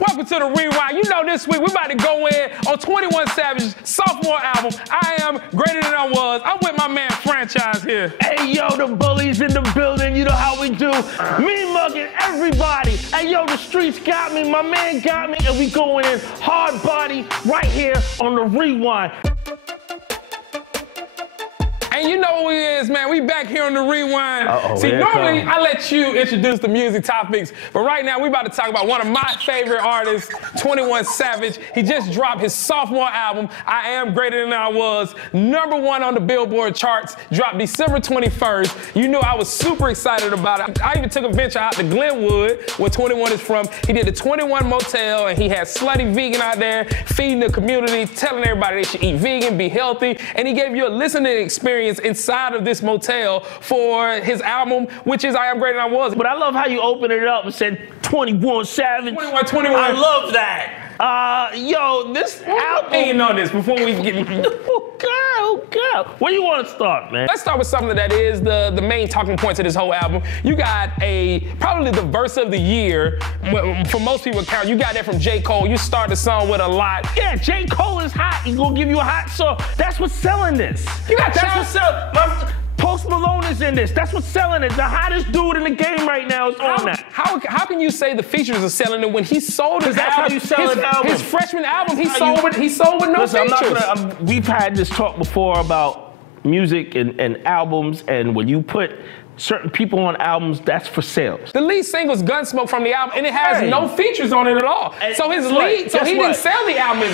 Welcome to the Rewind. You know this week we're about to go in on 21 Savage's sophomore album, I Am Greater Than I Was. I'm with my man Franchise here. Hey, yo, the bullies in the building. You know how we do. Me mugging everybody. Hey, yo, the streets got me. My man got me. And we going in hard body right here on the Rewind. And you know who he is, man. We back here on the Rewind. See, here normally I let you introduce the music topics, but right now we about to talk about one of my favorite artists, 21 Savage. He just dropped his sophomore album, I Am Greater Than I Was, #1 on the Billboard charts, dropped December 21st. You know I was super excited about it. I even took a venture out to Glenwood, where 21 is from. He did the 21 Motel, and he had Slutty Vegan out there, feeding the community, telling everybody they should eat vegan, be healthy, and he gave you a listening experience inside of this motel for his album, which is I Am Greater Than I Was. But I love how you opened it up and said 21 Savage. 21. I love that. Yo, this album. Ain't on this before we get. Oh God. Where you want to start, man? Let's start with something that is the main talking points of this whole album. You got probably the verse of the year, for most people count. You got that from J. Cole. You start the song with a lot. Yeah, J. Cole is hot. He's gonna give you a hot song. That's what's selling this. That's what's selling. Post Malone is in this. That's what's selling it. The hottest dude in the game right now is on that. How can you say the features are selling it when he sold his album? How you sell an album. His freshman album, he sold with no features. We've had this talk before about music and albums, and when you put certain people on albums, that's for sales. The lead single is Gunsmoke from the album, and it has no features on it at all. So his lead, so he didn't sell the album.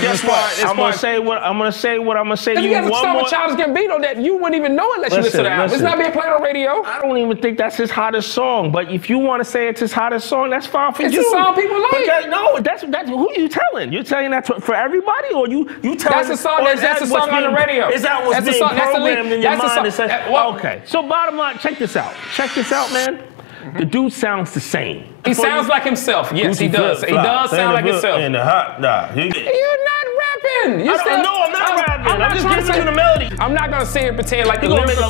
I'm gonna say what I'm gonna say. If you have to start with Childish Gambino, that you wouldn't even know unless you listen to the album. It's not being played on radio. I don't even think that's his hottest song. But if you want to say it's his hottest song, that's fine for you. It's a song people like. No, that's who you telling? You're telling that for everybody, or you telling? That's a song. That's a song on the radio. Is that what's being programmed in your mind? Okay. So bottom line, check this out. Check this out, man. The dude sounds the same. He sounds like himself. Yes, he does. He does sound like himself. And the hot dog. You're not rapping. I'm not rapping. I'm just giving you the melody. I'm not gonna sit here and pretend like the lyrical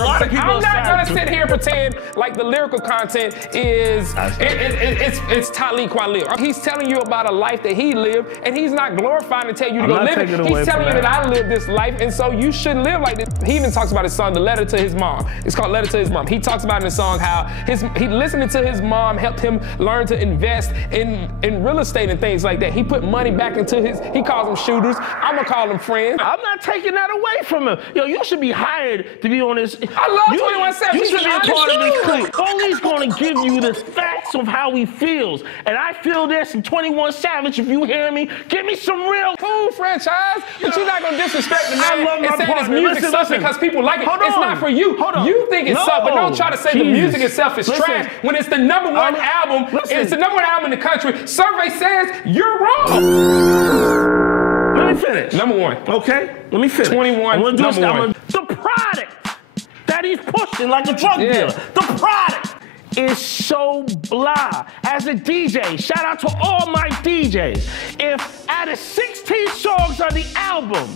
like the lyrical content is it's Talib Kweli. He's telling you about a life that he lived, and he's not glorifying to tell you to go live it. He's telling you that I lived this life, and so you shouldn't live like this. He even talks about his song, The Letter to His Mom. It's called Letter to His Mom. He talks about in the song how he listening to his mom helped him learn to invest in real estate and things like that. He put money back into he calls them shooters. I'm gonna call them friends. I'm not taking that away from him. Yo, you should be hired to be on this. I love 21 Savage. You should be a part of this crew. Foley's gonna give you the facts of how he feels. And I feel this, and 21 Savage, if you hear me, give me some real cool Franchise. But you're not gonna disrespect the man. I love my partner. His music sucks because people like it. It's not for you. You think it sucks, but don't try to say the music itself is trash when it's the #1 album. It's the #1 album in the country. Survey says you're wrong. Let me finish. #1. Okay, let me finish. 21, #1. The product that he's pushing like a drug dealer. The product is so blah. As a DJ, shout out to all my DJs. If out of 16 songs on the album,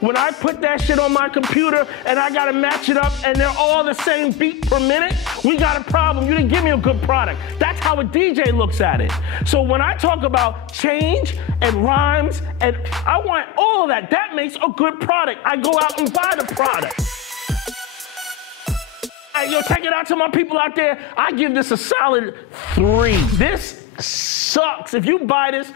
when I put that shit on my computer and I gotta match it up and they're all the same beat per minute, we got a problem. You didn't give me a good product. That's how a DJ looks at it. So when I talk about change and rhymes, and I want all of that, that makes a good product. I go out and buy the product. Hey, yo, check it out to my people out there. I give this a solid 3. This sucks. If you buy this,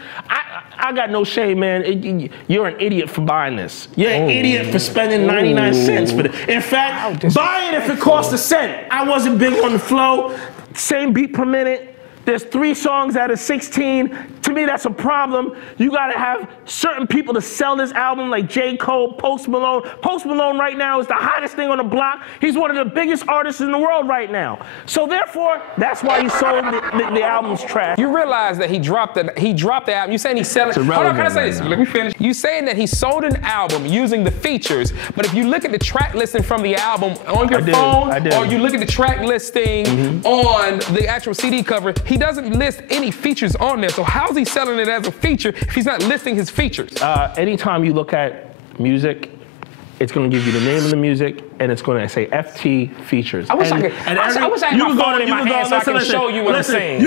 I got no shame, man. You're an idiot for buying this. You're an idiot for spending 99 cents for it. In fact, buy it if it costs a cent. I wasn't big on the flow. Same beat per minute. There's 3 songs out of 16. To me, that's a problem. You gotta have certain people to sell this album, like J. Cole, Post Malone. Post Malone right now is the hottest thing on the block. He's one of the biggest artists in the world right now. So therefore, that's why you sold the album's trash. You realize that he dropped the album. You saying he's selling? Hold on, can I say this? Let me finish. You saying that he sold an album using the features, but if you look at the track listing from the album on your phone, or you look at the track listing on the actual CD cover, he doesn't list any features on there. So how's he selling it as a feature if he's not listing his features? Anytime you look at music, it's going to give you the name of the music, and it's going to say FT features. I wish I had my phone in my hand so I can show you what I'm saying.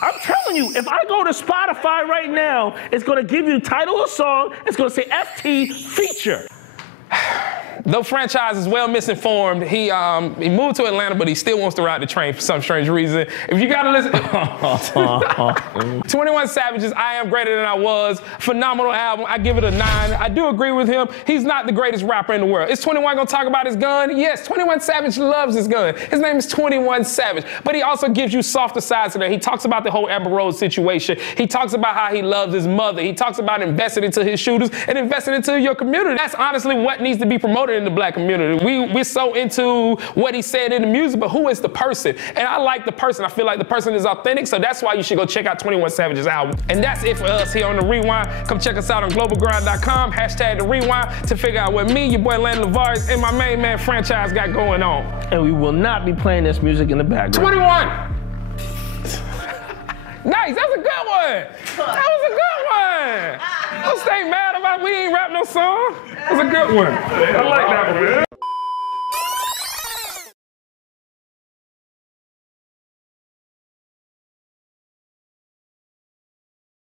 I'm telling you, if I go to Spotify right now, it's gonna give you the title of the song, it's gonna say FT feature. Though Franchise is well misinformed, he moved to Atlanta, but he still wants to ride the train for some strange reason. If you gotta listen, 21 Savage's I Am Greater Than I Was, phenomenal album. I give it a 9. I do agree with him. He's not the greatest rapper in the world. Is 21 gonna talk about his gun? Yes, 21 Savage loves his gun. His name is 21 Savage, but he also gives you softer sides to that. He talks about the whole Amber Rose situation. He talks about how he loves his mother. He talks about investing into his shooters and investing into your community. That's honestly what needs to be promoted in the black community. We're so into what he said in the music, but who is the person? And I like the person. I feel like the person is authentic, so that's why you should go check out 21 Savage's album. And that's it for us here on The Rewind. Come check us out on GlobalGrind.com, #The Rewind, to figure out what me, your boy Landon Levarius, and my main man Franchise got going on. And we will not be playing this music in the background. 21! Nice, that was a good one. That was a good one. Don't stay mad about we ain't rap no song. That was a good one. I like that.